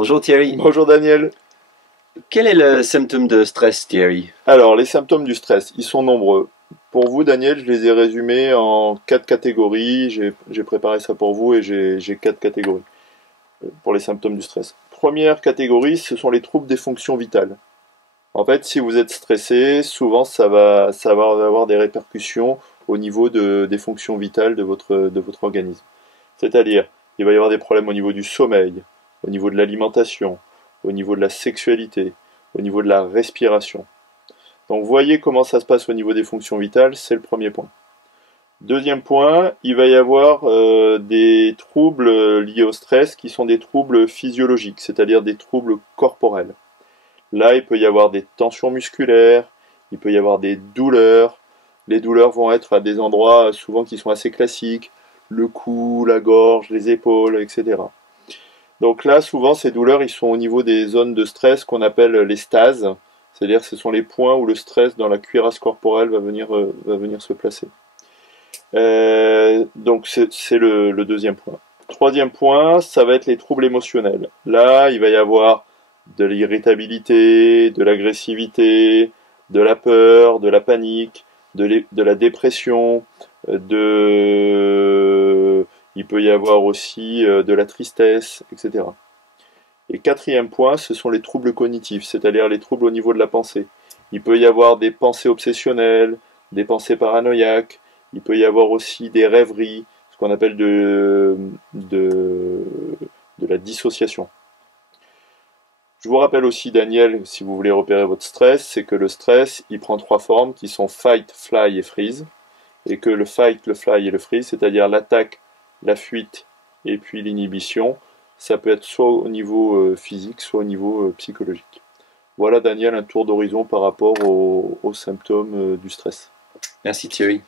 Bonjour Thierry. Bonjour Daniel. Quel est le symptôme de stress, Thierry? Alors, les symptômes du stress, ils sont nombreux. Pour vous, Daniel, je les ai résumés en 4 catégories. J'ai préparé ça pour vous et j'ai 4 catégories pour les symptômes du stress. Première catégorie, ce sont les troubles des fonctions vitales. En fait, si vous êtes stressé, souvent ça va avoir des répercussions au niveau des fonctions vitales de votre organisme. C'est-à-dire, il va y avoir des problèmes au niveau du sommeil, au niveau de l'alimentation, au niveau de la sexualité, au niveau de la respiration. Donc voyez comment ça se passe au niveau des fonctions vitales, c'est le premier point. Deuxième point, il va y avoir des troubles liés au stress qui sont des troubles physiologiques, c'est-à-dire des troubles corporels. Là, il peut y avoir des tensions musculaires, il peut y avoir des douleurs. Les douleurs vont être à des endroits souvent qui sont assez classiques, le cou, la gorge, les épaules, etc. Donc là, souvent, ces douleurs, ils sont au niveau des zones de stress qu'on appelle les stases, c'est-à-dire que ce sont les points où le stress dans la cuirasse corporelle va venir se placer. Donc c'est le deuxième point. Troisième point, ça va être les troubles émotionnels. Là, il va y avoir de l'irritabilité, de l'agressivité, de la peur, de la panique, de la dépression, il peut y avoir aussi de la tristesse, etc. Et quatrième point, ce sont les troubles cognitifs, c'est-à-dire les troubles au niveau de la pensée. Il peut y avoir des pensées obsessionnelles, des pensées paranoïaques, il peut y avoir aussi des rêveries, ce qu'on appelle de la dissociation. Je vous rappelle aussi, Daniel, si vous voulez repérer votre stress, c'est que le stress, il prend 3 formes qui sont fight, fly et freeze. Et que le fight, le fly et le freeze, c'est-à-dire l'attaque, la fuite et puis l'inhibition, ça peut être soit au niveau physique, soit au niveau psychologique. Voilà, Daniel, un tour d'horizon par rapport aux symptômes du stress. Merci Thierry.